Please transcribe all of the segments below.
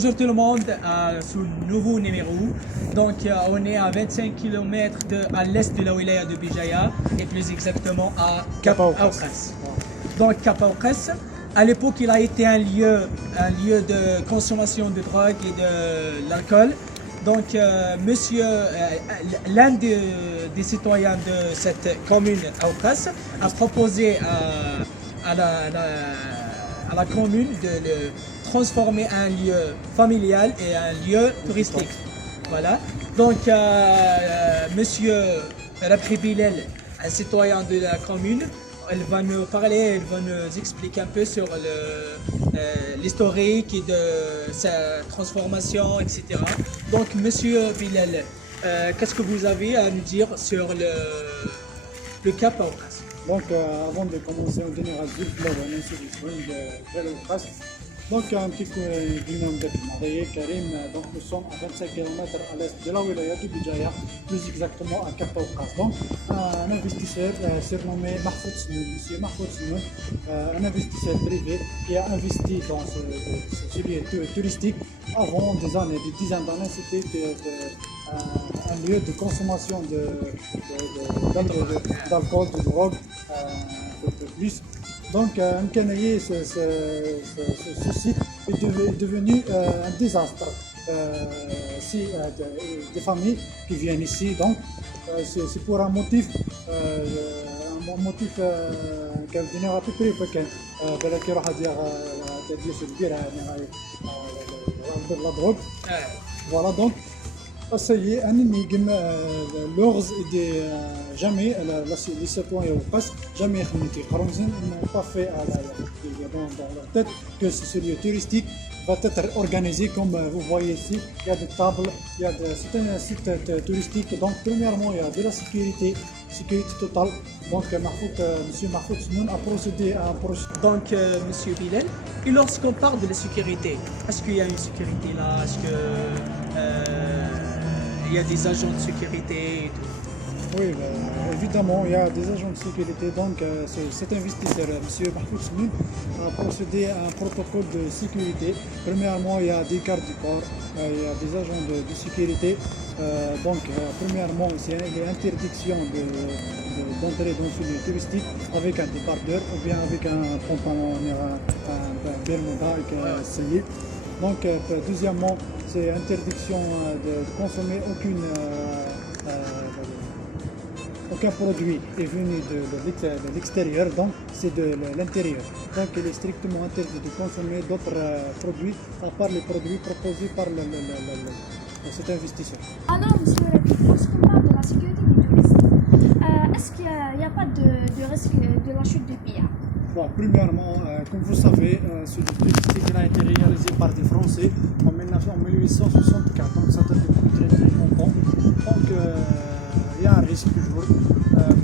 Bonjour tout le monde, sous le nouveau numéro. Donc on est à 25 km à l'est de la wilaya de Bijaya et plus exactement à Cap Auqas. Donc Cap Auqas, à l'époque il a été un lieu de consommation de drogue et de l'alcool. Donc l'un des citoyens de cette commune Auqas a proposé à la commune de le transformer un lieu familial et un lieu touristique. Voilà. Donc, Monsieur Rabhi Bilal, un citoyen de la commune, elle va nous parler, elle va nous expliquer un peu sur l'historique et de sa transformation, etc. Donc, Monsieur Bilal, qu'est-ce que vous avez à nous dire sur le Cap Auqas? Donc, avant de commencer, on donnera deux blogs à l'institution de l'Auqas. Donc, un petit coup du nom de Karim. Donc, nous sommes à 25 km à l'est de la wilaya de Bijaya, plus exactement à Cap Auqas. Donc, un investisseur surnommé Mahfoud Snoun, monsieur Mahfoud Snoun, un investisseur privé qui a investi dans ce lieu touristique avant des années, des dizaines d'années. C'était un lieu de consommation d'alcool, de drogue, de plus. Donc, ce site est devenu un désastre. Des familles qui viennent ici, donc c'est pour un motif qu'elle donnera à peu près la drogue. Voilà, donc c'est un énigme. L'Orz jamais les citoyens jamais n'ont pas fait dans leur tête que ce lieu touristique va être organisé comme vous voyez ici. Il y a des tables, c'est un site touristique. Donc premièrement, il y a de la sécurité totale. Donc monsieur Mahfoud Snoun a procédé à un projet. Donc Monsieur Bilal, et lorsqu'on parle de la sécurité, est-ce qu'il y a une sécurité là? Est-ce que il y a des agents de sécurité et tout? Oui, évidemment, il y a des agents de sécurité. Donc, cet investisseur, M. Mahfoud Snoun, a procédé à un protocole de sécurité. Premièrement, il y a des gardes du corps, il y a des agents de sécurité. Premièrement, il y a interdiction d'entrer dans ce lieu touristique avec un débardeur ou bien avec un pantalon, un bermuda avec un cellier. Donc, deuxièmement, c'est interdiction de consommer aucun produit est venu de l'extérieur, donc c'est de l'intérieur. Donc il est strictement interdit de consommer d'autres produits à part les produits proposés par cet investisseur. Alors, monsieur Rabhi, lorsqu'on parle de la sécurité du tourisme, est-ce qu'il n'y a pas de risque de la chute de pillards? Bon, premièrement, comme vous savez, ce touristique a été réalisé par des Français en 1864, donc ça date depuis très longtemps. Donc il y a un risque toujours,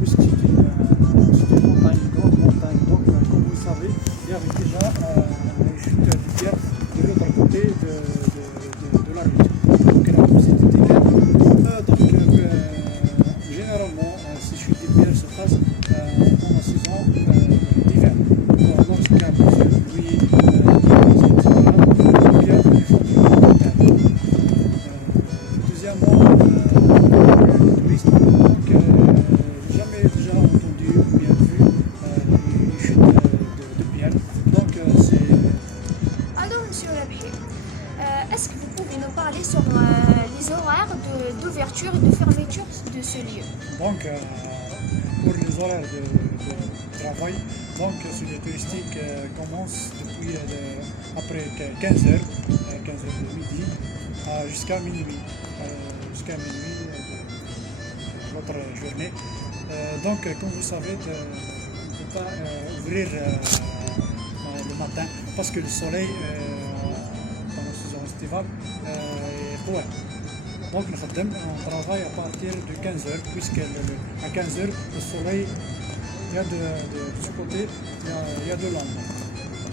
puisque c'est une montagne, une grande montagne. Donc comme vous le savez, il y avait déjà une chute de pierre de l'autre côté de la route. Donc la route c'était d'hiver. Généralement, ces chutes de pierre se passent en la saison d'hiver. Lorsqu'il y a plusieurs pluies, deuxièmement, touristes, donc jamais déjà entendu ou bien vu une chute de pierre. Donc c'est. Alors, monsieur Rabhi, est-ce que vous pouvez nous parler sur les horaires d'ouverture et de fermeture de ce lieu? Donc pour les horaires de travail, donc ce lieu touristique commence depuis après 15 heures de midi jusqu'à minuit. Jusqu'à minuit de votre journée. Donc, comme vous savez, on ne peut pas ouvrir le matin parce que le soleil, pendant la saison estivale, est loin. Donc, on travaille à partir de 15 heures, puisque à 15 heures, le soleil, il y a de ce côté, il y a de l'ombre.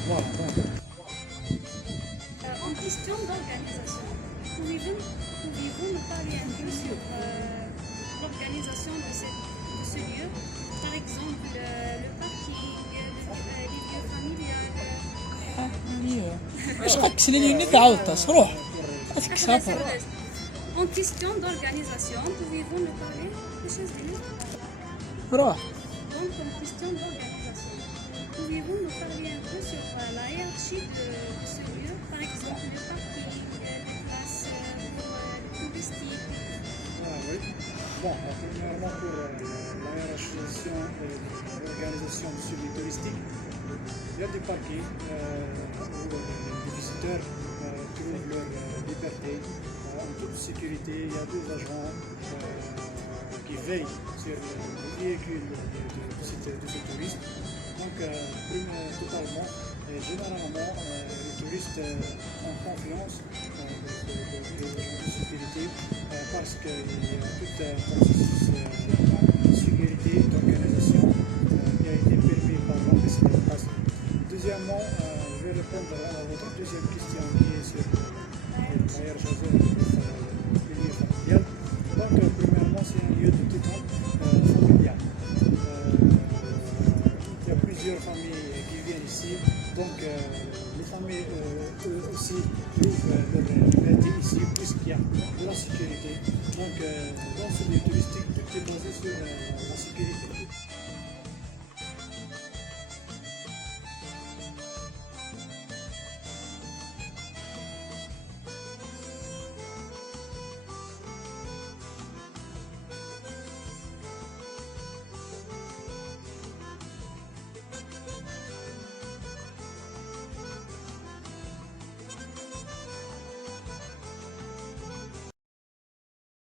Voilà. Donc. En question d'organisation, pouvez-vous nous parler un peu sur l'organisation de ce lieu? Par exemple, le parking, les lieux familiales. واش غتكسلي لي النت عاود تص روح غتكسها En question d'organisation, pouvez-vous me parler des choses de nous? روح. Donc, en question d'organisation, pouvez-vous nous parler un peu sur la hiérarchie de ce lieu, par exemple le parking, les places pour les touristiques? Ah oui. Bon, premièrement pour la hiérarchisation et l'organisation du suivi touristique, il y a des parkings où les visiteurs trouvent leur liberté en toute sécurité. Il y a deux agents qui veillent sur le véhicule de ces touristes. Donc, totalement, et généralement, les touristes ont confiance des agents de sécurité parce qu'il y a tout un processus de sécurité, d'organisation qui a été permis par l'ambassade de France. Deuxièmement, je vais répondre à votre deuxième question qui est sur la hiérarchisation du milieu familial. Donc, premièrement, c'est un lieu de détente familial. Il y a plusieurs familles qui viennent ici, donc les familles eux aussi trouvent leur liberté ici puisqu'il y a de la sécurité. Donc dans ce lieu touristique, tout est basé sur la sécurité.